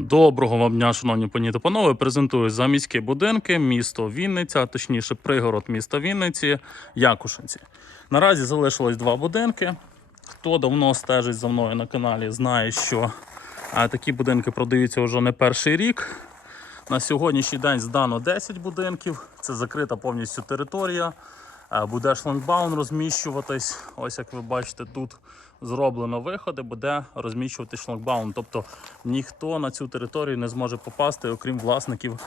Доброго вам дня, шановні пані та панове. Презентую заміські будинки, місто Вінниця, точніше, пригород міста Вінниці, Якушинці. Наразі залишилось два будинки. Хто давно стежить за мною на каналі, знає, що такі будинки продаються вже не перший рік. На сьогоднішній день здано 10 будинків. Це закрита повністю територія. Е, Буде шлагбаум розміщуватись. Ось як ви бачите, тут зроблено виходи, буде розміщувати шлагбаум. Тобто ніхто на цю територію не зможе попасти, окрім власників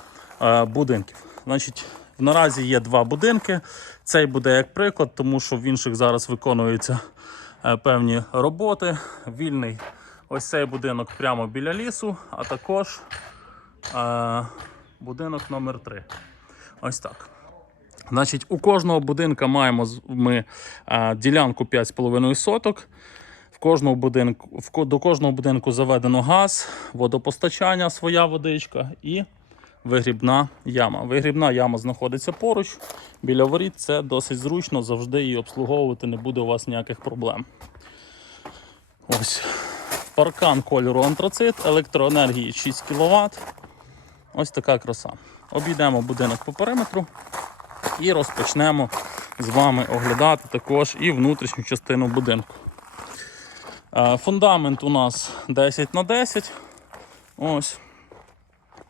е, будинків. Значить, наразі є два будинки. Цей буде як приклад, тому що в інших зараз виконуються е, певні роботи. Вільний ось цей будинок прямо біля лісу, а також будинок номер 3 Ось так. Значить, у кожного будинка маємо ми ділянку 5,5 соток. В кожного будинку, в, до кожного будинку заведено газ, водопостачання, своя водичка і вигрібна яма. Вигрібна яма знаходиться поруч біля воріт. Це досить зручно, завжди її обслуговувати не буде у вас ніяких проблем. Ось паркан кольору антрацит, електроенергії 6 кВт. Ось така краса. Обійдемо будинок по периметру і розпочнемо з вами оглядати також і внутрішню частину будинку. Е, Фундамент у нас 10 на 10. Ось.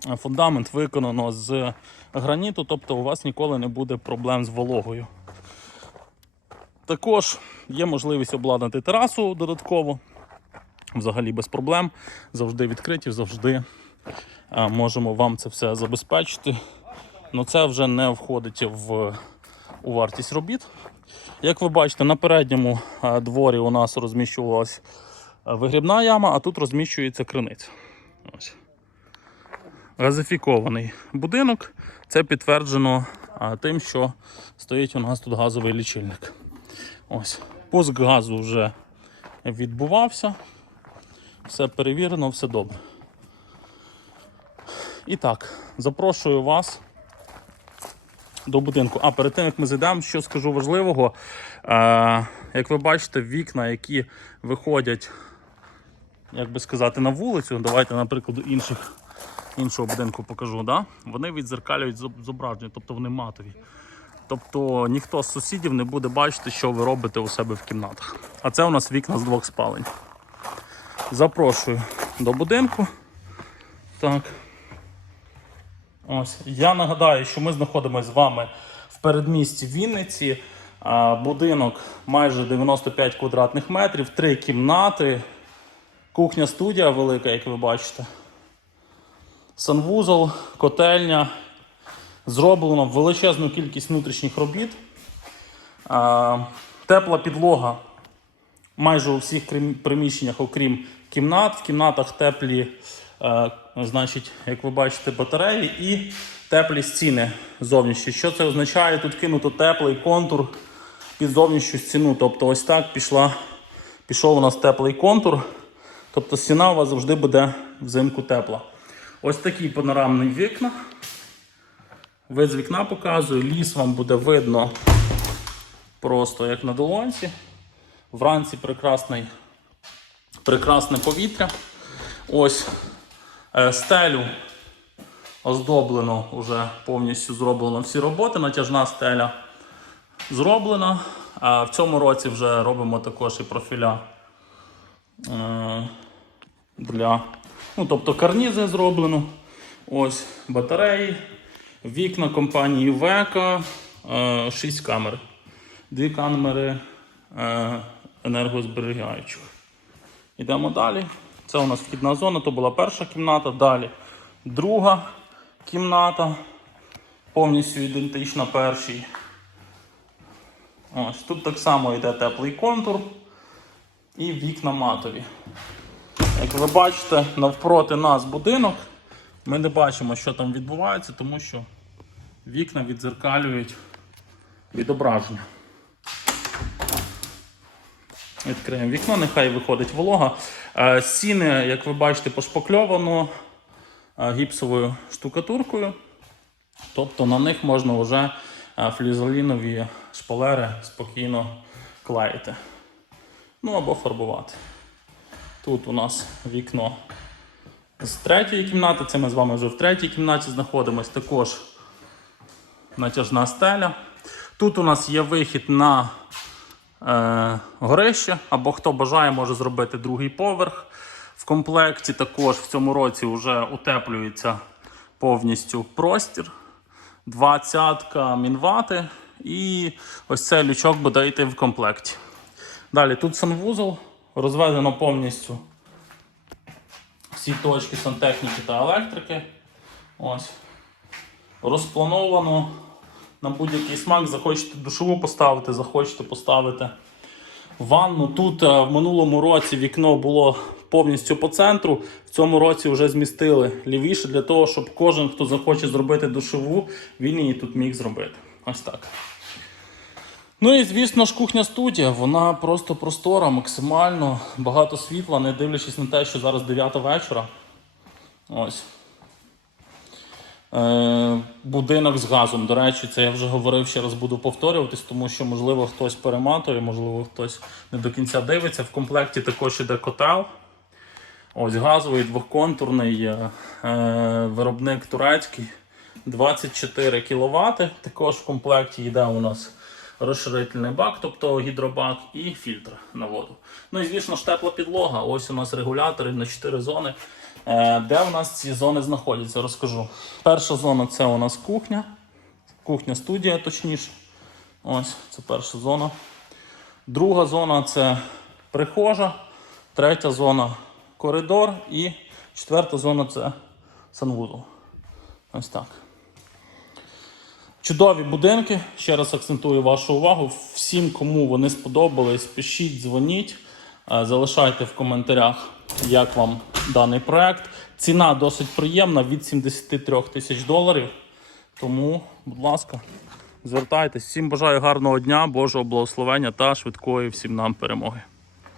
Е, Фундамент виконано з граніту, тобто у вас ніколи не буде проблем з вологою. Також є можливість обладнати терасу додатково. Взагалі без проблем. Завжди відкриті, завжди е, можемо вам це все забезпечити. Ну це вже не входить в у вартість робіт. Як ви бачите, на передньому е, дворі у нас розміщувалась е, вигрібна яма, а тут розміщується криниця. Ось. Газифікований будинок. Це підтверджено е, тим, що стоїть у нас тут газовий лічильник. Ось. Пуск газу вже відбувався. Все перевірено, все добре. І так, запрошую вас до будинку. А перед тим як ми зайдемо, що скажу важливого. Е, як ви бачите, вікна, які виходять, як би сказати, на вулицю, давайте, наприклад, інших, іншого будинку покажу. Да? Вони відзеркалюють зоб- зображення, тобто вони матові. Тобто ніхто з сусідів не буде бачити, що ви робите у себе в кімнатах. А це у нас вікна з двох спалень. Запрошую до будинку. Так. Ось. Я нагадаю, що ми знаходимося з вами в передмісті Вінниці. Будинок майже 95 квадратних метрів, три кімнати, кухня студія велика, як ви бачите. Санвузол, котельня. Зроблено величезну кількість внутрішніх робіт. Тепла підлога майже у всіх приміщеннях, окрім кімнат. В кімнатах теплі, значить, як ви бачите, батареї і теплі стіни зовнішні. Що це означає? Тут кинуто теплий контур під зовнішню стіну. Тобто ось так пішла, пішов у нас теплий контур. Тобто стіна у вас завжди буде взимку тепла. Ось такі панорамні вікна. Вид з вікна показую. Ліс вам буде видно просто як на долонці. Вранці прекрасний, прекрасне повітря. Ось е, стелю оздоблено, вже повністю зроблено всі роботи. Натяжна стеля зроблена. А в цьому році вже робимо також і профіля е, для. Ну, тобто карнізи зроблено. Ось батареї, вікна компанії Века, 6 камер. Дві камери е, енергозберігаючих. Йдемо далі. Це у нас вхідна зона, то була перша кімната. Далі друга кімната, повністю ідентична першій. Ось тут так само йде теплий контур і вікна матові. Як ви бачите, навпроти нас будинок. Ми не бачимо, що там відбувається, тому що вікна відзеркалюють відображення. Відкриємо вікно, нехай виходить волога. Е, Стіни, як ви бачите, пошпакльовано е, гіпсовою штукатуркою. Тобто на них можна вже е, флізолінові шпалери спокійно клеїти. Ну або фарбувати. Тут у нас вікно З третьої кімнати, це ми з вами вже в третій кімнаті знаходимось, також натяжна стеля. Тут у нас є вихід на горище, або хто бажає, може зробити другий поверх. В комплекті також в цьому році вже утеплюється повністю простір. Двадцятка мінвати і ось цей лючок буде йти в комплекті. Далі тут санвузол, розведено повністю всі точки сантехніки та електрики. Ось. Розплановано на будь-який смак. Захочете душову поставити, захочете поставити ванну. Тут е, в минулому році вікно було повністю по центру. В цьому році вже змістили лівіше для того, щоб кожен, хто захоче зробити душову, він її тут міг зробити. Ось так. Ну і звісно ж, кухня студія, вона просто простора, максимально багато світла, не дивлячись на те, що зараз 9 вечора. Ось. Е, будинок з газом. До речі, це я вже говорив, ще раз буду повторюватись, тому що, можливо, хтось перематує, можливо, хтось не до кінця дивиться. В комплекті також іде котел. Ось газовий двохконтурний е, е, виробник турецький 24 кВт. Також в комплекті йде у нас розширительний бак, тобто гідробак, і фільтр на воду. Ну і звісно ж тепла підлога. Ось у нас регулятори на 4 зони. Е, Де у нас ці зони знаходяться, розкажу. Перша зона це у нас кухня. Кухня студія, точніше. Ось це перша зона. Друга зона це прихожа. Третя зона коридор. І четверта зона це санвузол. Ось так. Чудові будинки. Ще раз акцентую вашу увагу. Всім, кому вони сподобались, пишіть, дзвоніть, е, залишайте в коментарях, як вам даний проект. Ціна досить приємна від 73 тисяч доларів. Тому, будь ласка, звертайтесь. Всім бажаю гарного дня, Божого благословення та швидкої всім нам перемоги.